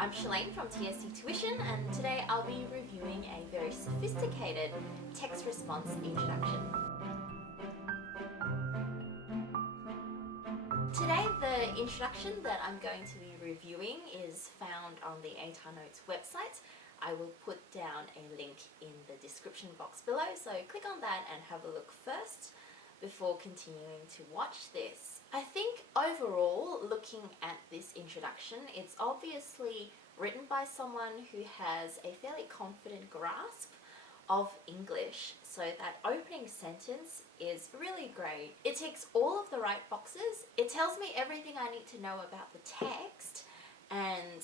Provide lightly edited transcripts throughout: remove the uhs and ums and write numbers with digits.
I'm Shalane from TSC Tuition, and today I'll be reviewing a very sophisticated text response introduction. Today the introduction that I'm going to be reviewing is found on the ATAR Notes website. I will put down a link in the description box below, so click on that and have a look first before continuing to watch this. I think overall, looking at this introduction, it's obviously written by someone who has a fairly confident grasp of English, so that opening sentence is really great. It ticks all of the right boxes. It tells me everything I need to know about the text, and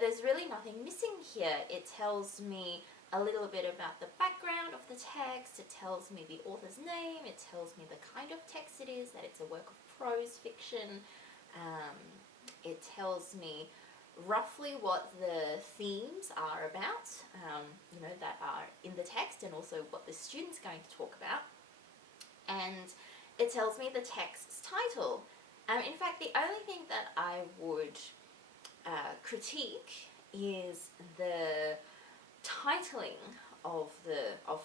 there's really nothing missing here. It tells me a little bit about the background of the text, it tells me the author's name, it tells me the kind of text it is, that it's a work of prose fiction, it tells me roughly what the themes are about, that are in the text, and also what the student's going to talk about, and it tells me the text's title. In fact, the only thing that I would critique is the titling of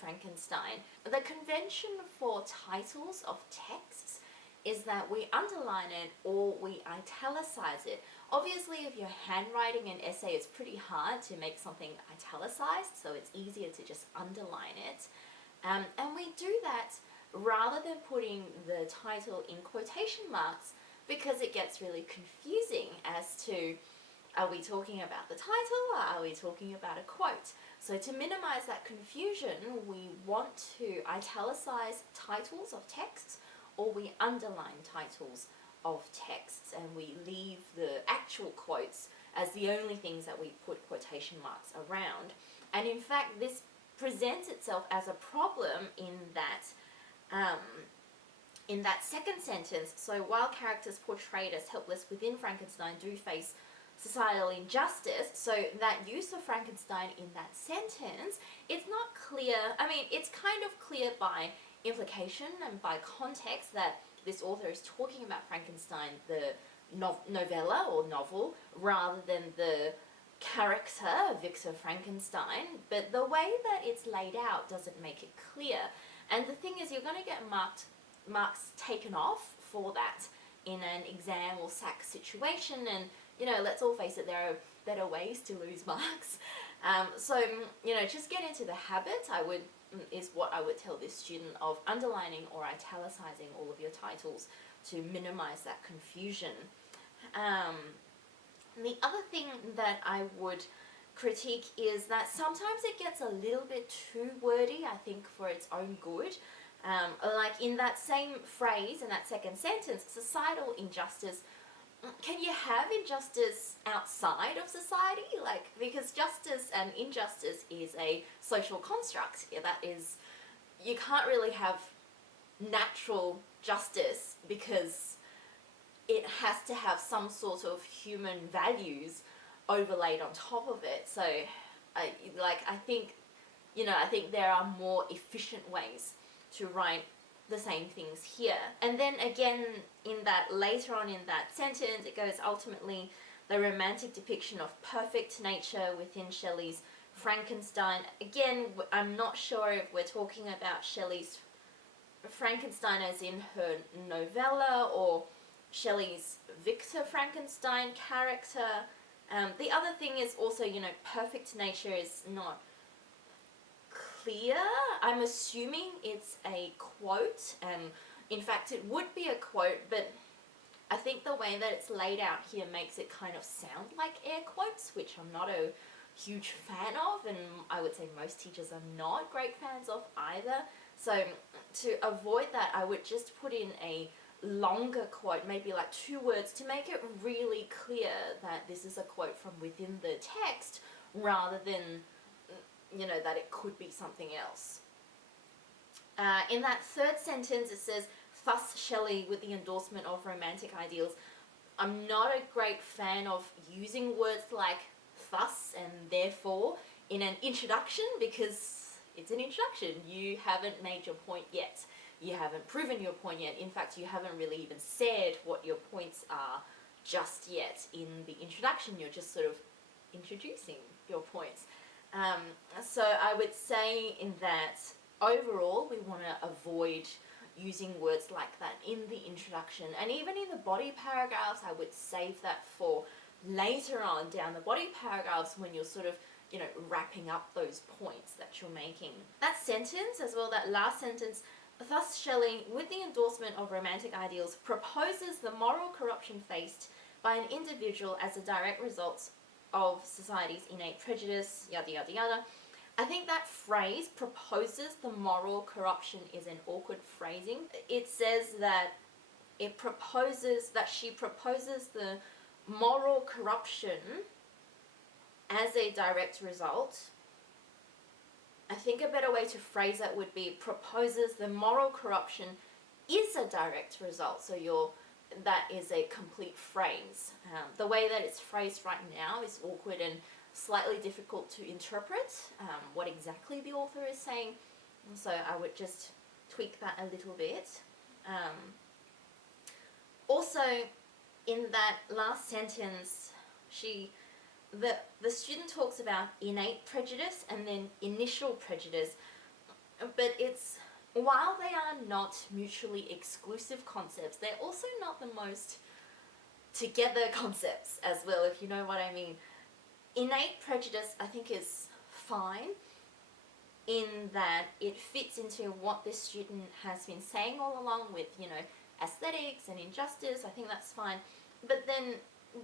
Frankenstein. The convention for titles of texts is that we underline it or we italicize it. Obviously, if you're handwriting an essay, it's pretty hard to make something italicized, so it's easier to just underline it. And we do that rather than putting the title in quotation marks, because it gets really confusing as to, are we talking about the title or are we talking about a quote? So to minimize that confusion, we want to italicize titles of texts or we underline titles of texts, and we leave the actual quotes as the only things that we put quotation marks around. And in fact, this presents itself as a problem in that second sentence. So while characters portrayed as helpless within Frankenstein do face societal injustice, so that use of Frankenstein in that sentence, it's not clear. I mean, it's kind of clear by implication and by context that this author is talking about Frankenstein, the novella or novel, rather than the character, Victor Frankenstein, but the way that it's laid out doesn't make it clear. And the thing is, you're going to get marks taken off for that in an exam or SAC situation, and let's all face it, there are better ways to lose marks. So just get into the habit, is what I would tell this student, of underlining or italicizing all of your titles to minimize that confusion. The other thing that I would critique is that sometimes it gets a little bit too wordy, I think, for its own good. Like in that same phrase, in that second sentence, societal injustice, can you have injustice outside of society? Because justice and injustice is a social construct. That is, you can't really have natural justice because it has to have some sort of human values overlaid on top of it. So I think there are more efficient ways to write the same things here. And then again, later on in that sentence, it goes, ultimately, the romantic depiction of perfect nature within Shelley's Frankenstein. Again, I'm not sure if we're talking about Shelley's Frankenstein as in her novella or Shelley's Victor Frankenstein character. The other thing is also, perfect nature is not clear. I'm assuming it's a quote, and in fact it would be a quote, but I think the way that it's laid out here makes it kind of sound like air quotes, which I'm not a huge fan of, and I would say most teachers are not great fans of either. So to avoid that, I would just put in a longer quote, maybe like 2 words, to make it really clear that this is a quote from within the text rather than that it could be something else. In that third sentence, it says, thus Shelley with the endorsement of romantic ideals. I'm not a great fan of using words like thus and therefore in an introduction, because it's an introduction. You haven't made your point yet. You haven't proven your point yet. In fact, you haven't really even said what your points are just yet in the introduction. You're just sort of introducing your points. So I would say in that overall we want to avoid using words like that in the introduction, and even in the body paragraphs I would save that for later on down the body paragraphs when you're sort of, you know, wrapping up those points that you're making. That sentence as well, that last sentence, thus Shelley, with the endorsement of romantic ideals, proposes the moral corruption faced by an individual as a direct result of society's innate prejudice, yada yada yada. I think that phrase, proposes the moral corruption, is an awkward phrasing. It says that it proposes, that she proposes the moral corruption as a direct result. I think a better way to phrase that would be proposes the moral corruption is a direct result. So that is a complete phrase. The way that it's phrased right now is awkward and slightly difficult to interpret what exactly the author is saying. So I would just tweak that a little bit. Also, in that last sentence, the student talks about innate prejudice and then initial prejudice, but it's, while they are not mutually exclusive concepts, they're also not the most together concepts as well, if you know what I mean. Innate prejudice, I think, is fine in that it fits into what this student has been saying all along with, you know, aesthetics and injustice. I think that's fine. But then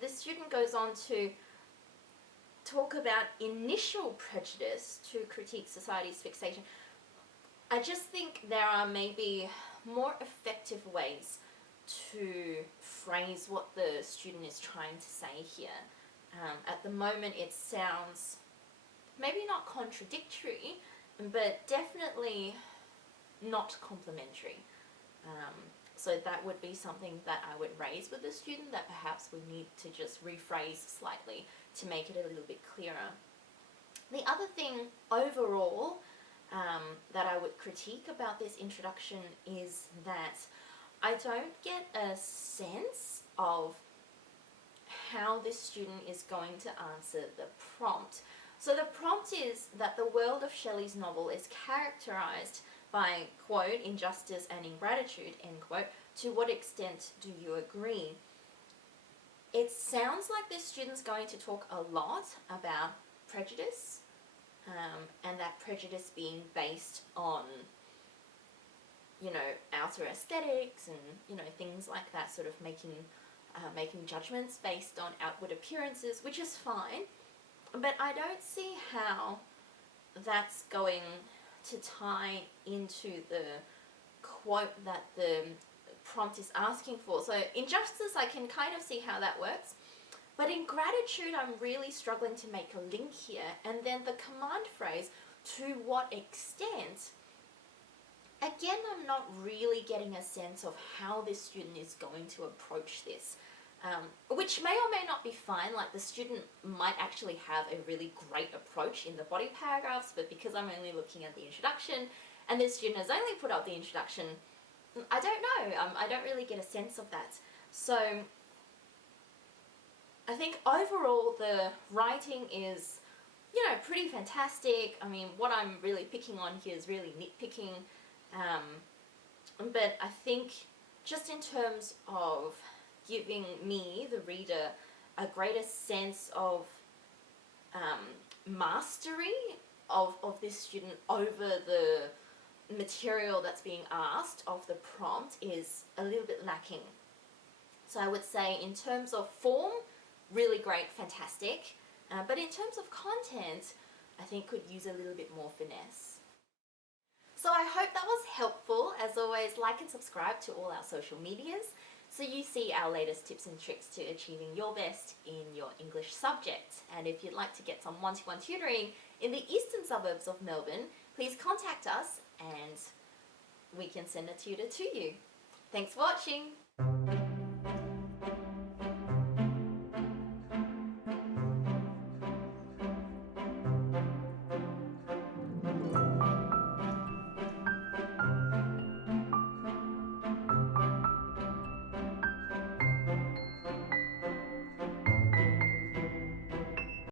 the student goes on to talk about initial prejudice to critique society's fixation. I just think there are maybe more effective ways to phrase what the student is trying to say here. At the moment it sounds maybe not contradictory, but definitely not complimentary. So that would be something that I would raise with the student, that perhaps we need to just rephrase slightly to make it a little bit clearer. The other thing overall that I would critique about this introduction is that I don't get a sense of how this student is going to answer the prompt. So the prompt is that the world of Shelley's novel is characterized by, quote, injustice and ingratitude, end quote. To what extent do you agree? It sounds like this student's going to talk a lot about prejudice, and that prejudice being based on, you know, outer aesthetics and, you know, things like that, sort of making judgments based on outward appearances, which is fine, but I don't see how that's going to tie into the quote that the prompt is asking for. So injustice, I can kind of see how that works, but in gratitude I'm really struggling to make a link here. And then the command phrase, to what extent, again, I'm not really getting a sense of how this student is going to approach this, which may or may not be fine. Like, the student might actually have a really great approach in the body paragraphs, but because I'm only looking at the introduction and this student has only put up the introduction, I don't know. I don't really get a sense of that. So I think overall the writing is, you know, pretty fantastic. I mean, what I'm really picking on here is really nitpicking. But I think just in terms of giving me, the reader, a greater sense of mastery of this student over the material that's being asked of the prompt is a little bit lacking. So I would say in terms of form, really great, fantastic. But in terms of content, I think could use a little bit more finesse. So I hope that was helpful. As always, like and subscribe to all our social medias so you see our latest tips and tricks to achieving your best in your English subject. And if you'd like to get some one-to-one tutoring in the eastern suburbs of Melbourne, please contact us and we can send a tutor to you. Thanks for watching.